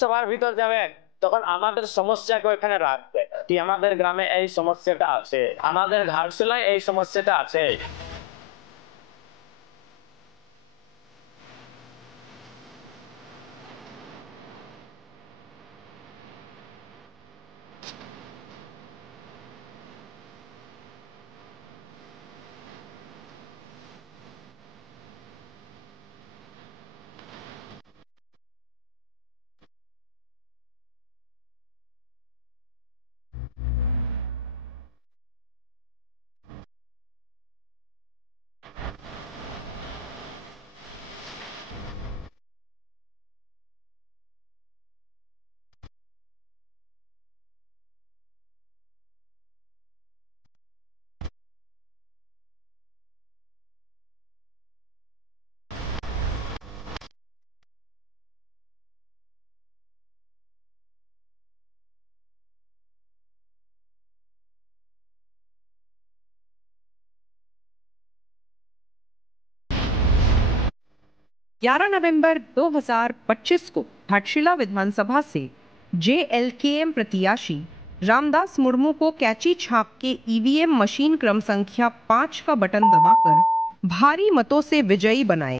সবার ভিতর যাবেন তখন আমাদের সমস্যাকে ওইখানে রাখবে কি আমাদের গ্রামে এই সমস্যাটা আছে, আমাদের ঘাটশিলায় এই সমস্যাটা আছে। ग्यारह नवंबर 2025 को घाटशिला विधानसभा से JLKM प्रत्याशी रामदास मुर्मू को कैंची छाप के EVM मशीन क्रम संख्या 5 का बटन दबाकर भारी मतों से विजयी बनाए।